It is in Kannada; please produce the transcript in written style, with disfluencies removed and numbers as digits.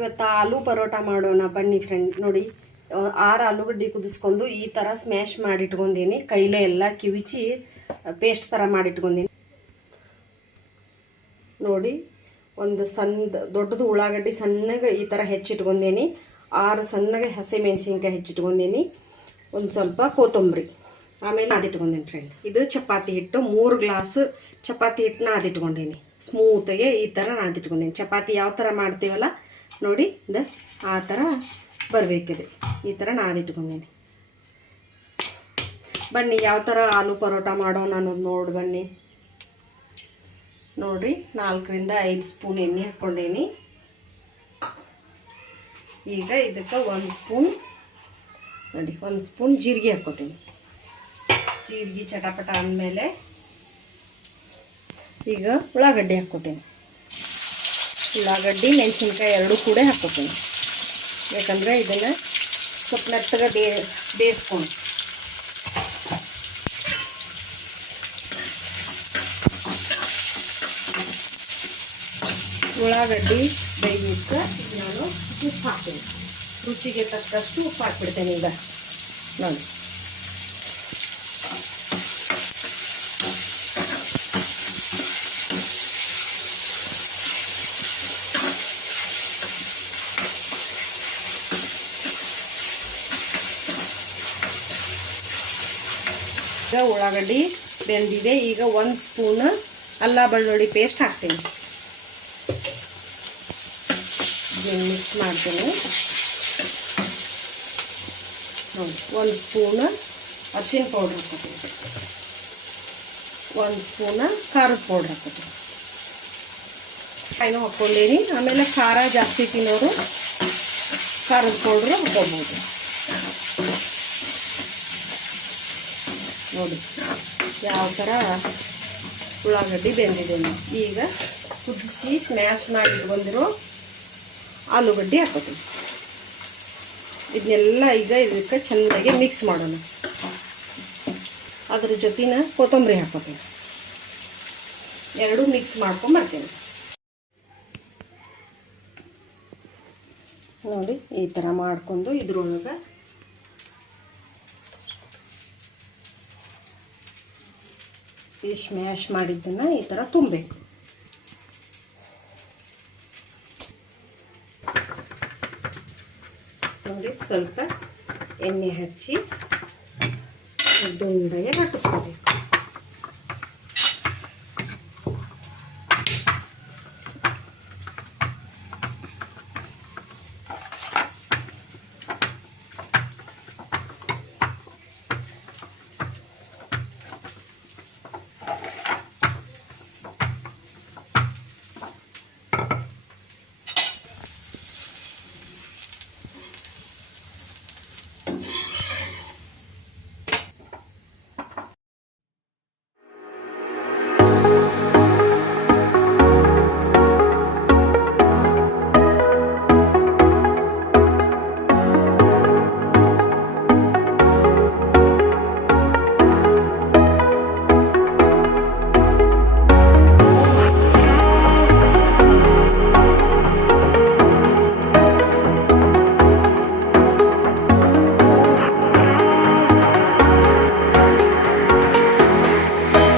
ಇವತ್ತು ಆಲೂ ಪರೋಟ ಮಾಡೋಣ ಬನ್ನಿ ಫ್ರೆಂಡ್. ನೋಡಿ 6 ಆಲೂಗಡ್ಡೆ ಕುದಿಸ್ಕೊಂಡು ಈ ಥರ ಸ್ಮ್ಯಾಶ್ ಮಾಡಿಟ್ಕೊಂಡೀನಿ. ಕೈಲೇ ಎಲ್ಲ ಕಿವಿಚಿ ಪೇಸ್ಟ್ ಥರ ಮಾಡಿಟ್ಕೊಂಡೀನಿ. ನೋಡಿ ಒಂದು ದೊಡ್ಡದು ಉಳ್ಳಾಗಡ್ಡಿ ಸಣ್ಣಗೆ ಈ ಥರ ಹೆಚ್ಚಿಟ್ಕೊಂಡೀನಿ. 6 ಸಣ್ಣಗೆ ಹಸಿಮೆಣಸಿನ್ಕಾಯಿ ಹೆಚ್ಚಿಟ್ಕೊಂಡೀನಿ. ಒಂದು ಸ್ವಲ್ಪ ಕೊತ್ತಂಬರಿ, ಆಮೇಲೆ ನಾದಿಟ್ಕೊಂಡೀನಿ ಫ್ರೆಂಡ್. ಇದು ಚಪಾತಿ ಹಿಟ್ಟು 3 ಗ್ಲಾಸ್ ಚಪಾತಿ ಹಿಟ್ಟು ನಾದಿಟ್ಕೊಂಡೀನಿ. ಸ್ಮೂತಾಗೆ ಈ ಥರ ನಾದಿಟ್ಕೊಂಡೀನಿ. ಚಪಾತಿ ಯಾವ ಥರ ಮಾಡ್ತೀವಲ್ಲ ನೋಡಿ ಆ ಥರ ಬರಬೇಕಿದೆ. ಈ ಥರ ನಾದಿಟ್ಕೊಂಡೀನಿ. ಬನ್ನಿ ಯಾವ ಥರ ಆಲೂ ಪರೋಟ ಮಾಡೋಣ ಅನ್ನೋದು ನೋಡಿ ಬನ್ನಿ. ನೋಡಿರಿ 4 ರಿಂದ 5 ಸ್ಪೂನ್ ಎಣ್ಣೆ ಹಾಕ್ಕೊಂಡೀನಿ. ಈಗ ಇದಕ್ಕೆ 1 ಸ್ಪೂನ್ ನೋಡಿ 1 ಸ್ಪೂನ್ ಜೀರಿಗೆ ಹಾಕ್ಕೊತೀನಿ. ಜೀರಿಗೆ ಚಟಪಟ ಅಂದಮೇಲೆ ಈಗ ಉಳ್ಳಾಗಡ್ಡಿ ಹಾಕ್ಕೊತೀನಿ. ಉಳ್ಳಾಗಡ್ಡಿ ಮೆಣಸಿನ್ಕಾಯಿ 2 ಕೂಡ ಹಾಕ್ಕೊತೀನಿ. ಯಾಕಂದರೆ ಇದನ್ನು ಸ್ವಲ್ಪ ಮೆತ್ತಗೆ ಬೇಯಿಸ್ಕೊಂಡು ಉಳ್ಳಾಗಡ್ಡಿ ಬೇಯಿಕ್ಕೆ ನಾನು ಉಪ್ಪು ಹಾಕ್ತೀನಿ. ರುಚಿಗೆ ತಕ್ಕಷ್ಟು ಉಪ್ಪು ಹಾಕ್ಬಿಡ್ತೇನೆ. ಈಗ ನೋಡಿ ಈಗ ಉಳ್ಳಾಗಡ್ಡಿ ಬೆಂದಿದೆ. ಈಗ 1 ಸ್ಪೂನ್ ಅಲ್ಲ ಬೆಳ್ಳುಳ್ಳಿ ಪೇಸ್ಟ್ ಹಾಕ್ತೀನಿ. ಮಿಕ್ಸ್ ಮಾಡ್ತೀನಿ. ನೋಡಿ 1 ಸ್ಪೂನ್ ಅರಿಶಿನ ಪೌಡ್ರ್ ಹಾಕ್ತೀನಿ. 1 ಸ್ಪೂನ್ ಖಾರದ ಪೌಡ್ರ್ ಹಾಕ್ತೀನಿ. ಕಾಯಿನೂ ಹಾಕ್ಕೊಂಡೀನಿ. ಆಮೇಲೆ ಖಾರ ಜಾಸ್ತಿ ತಿನ್ನೋರು ಖಾರದ ಪೌಡ್ರು ಹಾಕ್ಕೊಬೋದು. ನೋಡಿ ಯಾವ ಥರ ಉಳ್ಳಾಗಡ್ಡಿ ಬೆಂದಿದೆ. ಈಗ ಕುದಿಸಿ ಸ್ಮ್ಯಾಶ್ ಮಾಡಿ ಇಟ್ಕೊಂಡಿರೋ ಆಲೂಗಡ್ಡೆ ಹಾಕೋತೀನಿ. ಇದನ್ನೆಲ್ಲ ಈಗ ಇದಕ್ಕೆ ಚೆನ್ನಾಗಿ ಮಿಕ್ಸ್ ಮಾಡೋಣ. ಅದ್ರ ಜೊತೆನ ಕೊತ್ತಂಬರಿ ಹಾಕೋತೀನಿ. 2 ಮಿಕ್ಸ್ ಮಾಡ್ಕೊಂಬರ್ತೀನಿ. ನೋಡಿ ಈ ಥರ ಮಾಡ್ಕೊಂಡು ಇದ್ರೊಳಗೆ ಈ ಸ್ಮ್ಯಾಶ್ ಮಾಡಿದ್ದನ್ನು ಈ ಥರ ತುಂಬಬೇಕು. ನೋಡಿ ಸ್ವಲ್ಪ ಎಣ್ಣೆ ಹಚ್ಚಿ ದುಂಡಗೆ ಲಟ್ಟಿಸ್ಕೋಬೇಕು.